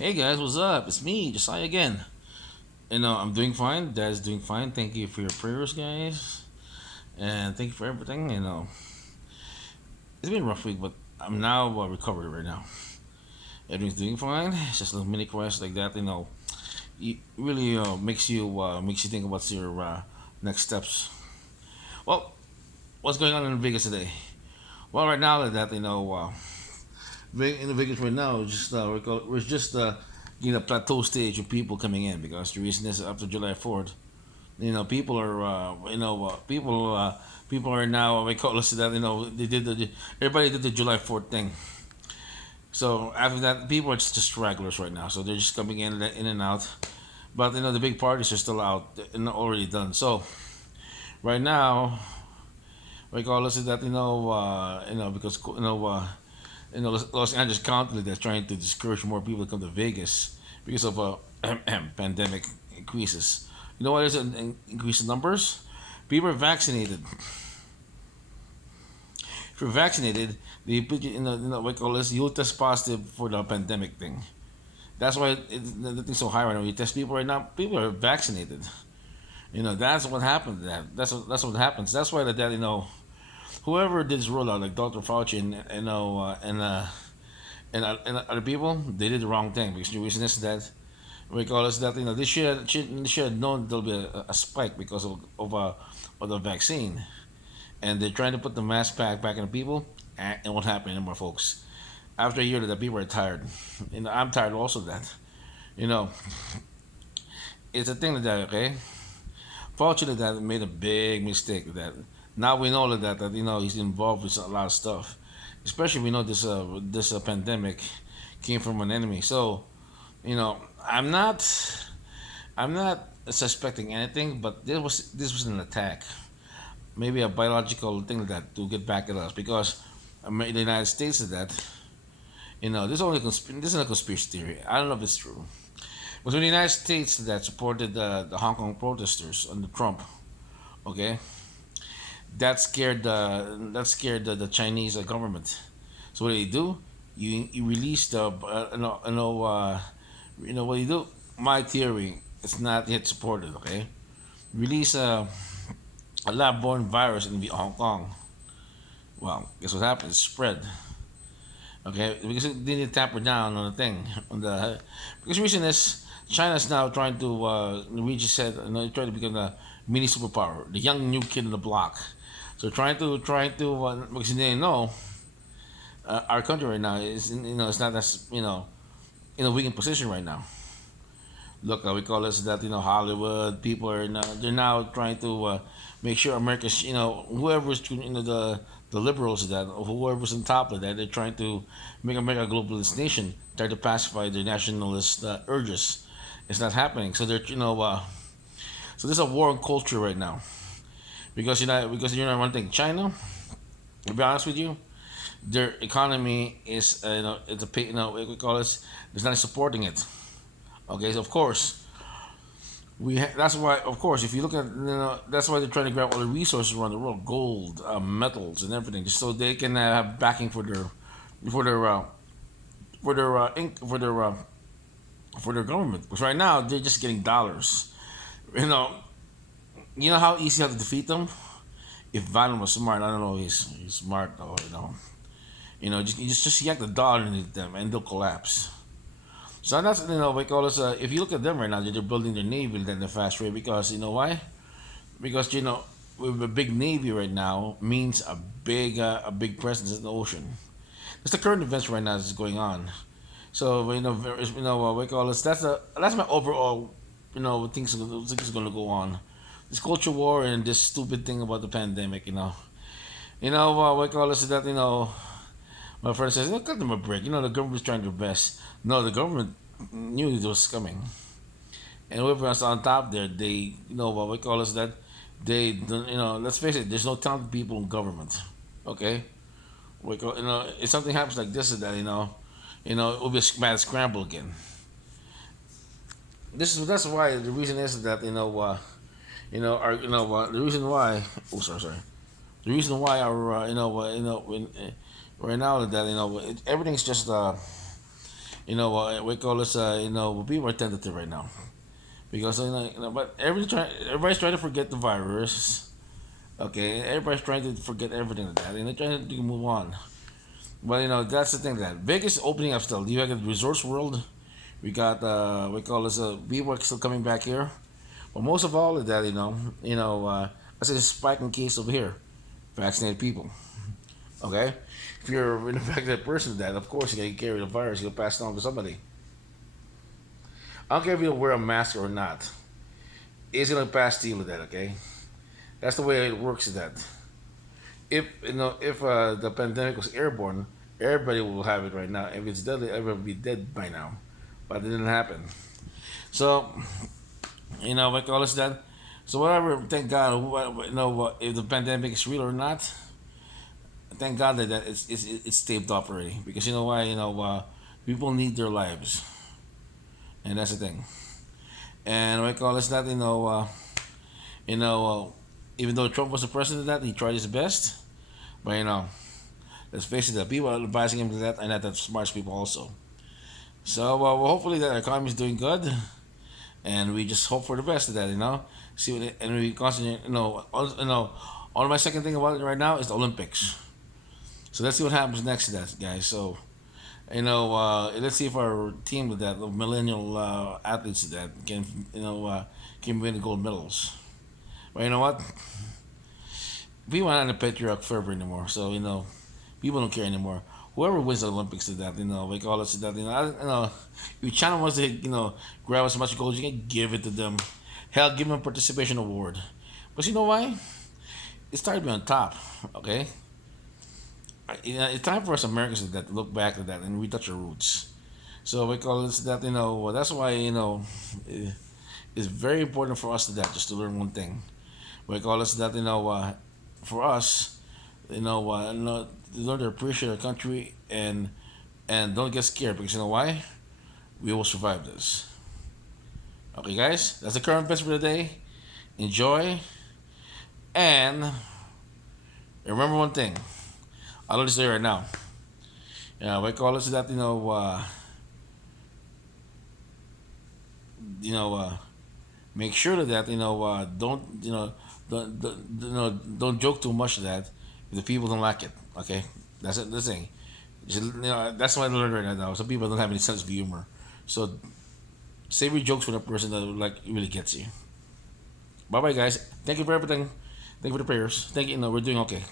Hey guys, what's up? It's me, Josiah again. I'm doing fine. Dad's doing fine. Thank you for your prayers, guys, and thank you for everything. It's been a rough week, but I'm now recovered right now. Everything's doing fine. It's just a little mini crash like that. It really makes you think about your next steps. Well, what's going on in Vegas today? Well, right now that in Vegas right now, we're just plateau stage of people coming in because the reason is after July 4th. People are people are now we call us that they did everybody did the July 4th thing. So after that, people are just regulars right now, so they're just coming in and out. But the big parties are still out and already done. So right now, we call us that because Los Angeles County they're trying to discourage more people to come to Vegas because of pandemic increases. You know what is an increase in numbers? People are vaccinated. If you're vaccinated, they put you in what we call this, you'll test positive for the pandemic thing. That's why the thing's so high right now. You test people right now, people are vaccinated. That's what happened. That's what happens. That's why whoever did this rollout, like Dr. Fauci and other people, they did the wrong thing because the reason is that we call this that they should have known there'll be a spike because of the vaccine, and they're trying to put the mask back in the people, and it won't happen anymore, folks. After a year, that people are tired, and I'm tired also of that. You know, it's a thing that okay. Fortunately, that made a big mistake with that. Now we know that he's involved with a lot of stuff, especially we know this pandemic came from an enemy. So I'm not I'm not suspecting anything, but this was an attack, maybe a biological thing like that to get back at us because the United States did that. This is only this is a conspiracy theory. I don't know if it's true. But when the United States that supported the Hong Kong protesters under Trump, okay, the Chinese government. So what do you do? You release the what do you do? My theory, it's not yet supported. Okay, release a lab-borne virus in Hong Kong. Well, guess what happened? It spread. Okay, because they need to tap her down on the thing on the because the reason is China's now trying to reach its head, trying to become a mini superpower, the young new kid in the block. So trying to because they know our country right now is it's not as in a weakened position right now. Look, we call this that Hollywood people are now they're now trying to make sure America's whoever's the liberals that whoever's on top of that they're trying to make America a globalist nation, try to pacify their nationalist urges. It's not happening. So they're so there's a war on culture right now because one thing China. To be honest with you, their economy is it's a we call this it's not supporting it. Okay, so of course that's why of course if you look at that's why they're trying to grab all the resources around the world, gold, metals, and everything, just so they can have backing for their uh, for their for their government. Because right now they're just getting dollars. You know, you know how easy you have to defeat them. If Biden was smart, I don't know, he's smart or just yank the dollar underneath them and they'll collapse. So that's we call this. If you look at them right now, they're building their navy at a fast rate because you know why? Because with a big navy right now means a big presence in the ocean. That's the current events right now that's going on. So we call this. That's my overall things going to go on. This culture war and this stupid thing about the pandemic. We call this that my friend says, cut them a break. The government's trying their best. No, the government knew it was coming. And whoever was on top there, they, what we call us that, they, let's face it, there's no talented people in government. Okay? If something happens like this or that, it will be a mad scramble again. That's why the reason is that, the reason why, oh, sorry. The reason why our, right now that, everything's just, we call this, be more tentative right now because but everybody's trying to forget the virus. Okay, everybody's trying to forget everything like that, and they're trying to move on. But that's the thing. That Vegas opening up still. You have the Resorts World. We got we call this WeWork still coming back here. But most of all is that I see a spike in case over here. Vaccinated people. Okay, if you're an infected person, that of course you're gonna carry the virus. You'll pass it on to somebody. I don't care if you wear a mask or not. It's gonna pass to you with that. Okay, that's the way it works. Is that if the pandemic was airborne, everybody will have it right now. If it's deadly, everyone will be dead by now. But it didn't happen. So what call us that. So whatever. Thank God. If the pandemic is real or not. Thank God that it's staved off already. Because you know why? People need their lives, and that's the thing. And what call us that. You know, even though Trump was the president, that he tried his best. But let's face it, the people are advising him to that, and that's smart people also. So well, hopefully that our economy is doing good, and we just hope for the best of that. See what and we constantly all my second thing about it right now is the Olympics. So let's see what happens next to that, guys. So let's see if our team with that, the millennial athletes that can win the gold medals. But you know what? We want on the patriotic fervor anymore. So people don't care anymore. Whoever wins the Olympics to that, we call it to that. If China wants to, grab as much gold, you can give it to them. Hell, give them a participation award. But you know why? It's time to be on top. Okay, it's time for us Americans to look back at that and retouch our roots. So we call this that. That's why it's very important for us to that just to learn one thing. We call this that. For us, to learn to appreciate our country and don't get scared because you know why? We will survive this. Okay, guys, that's the current best for the day. Enjoy and remember one thing. I'll just say right now. Yeah, we call this that. Make sure that don't don't joke too much of that if the people don't like it. Okay, that's it. That's the thing. That's what I learned right now. Some people don't have any sense of humor, so save your jokes for the person that really gets you. Bye bye, guys. Thank you for everything. Thank you for the prayers. Thank you. We're doing okay.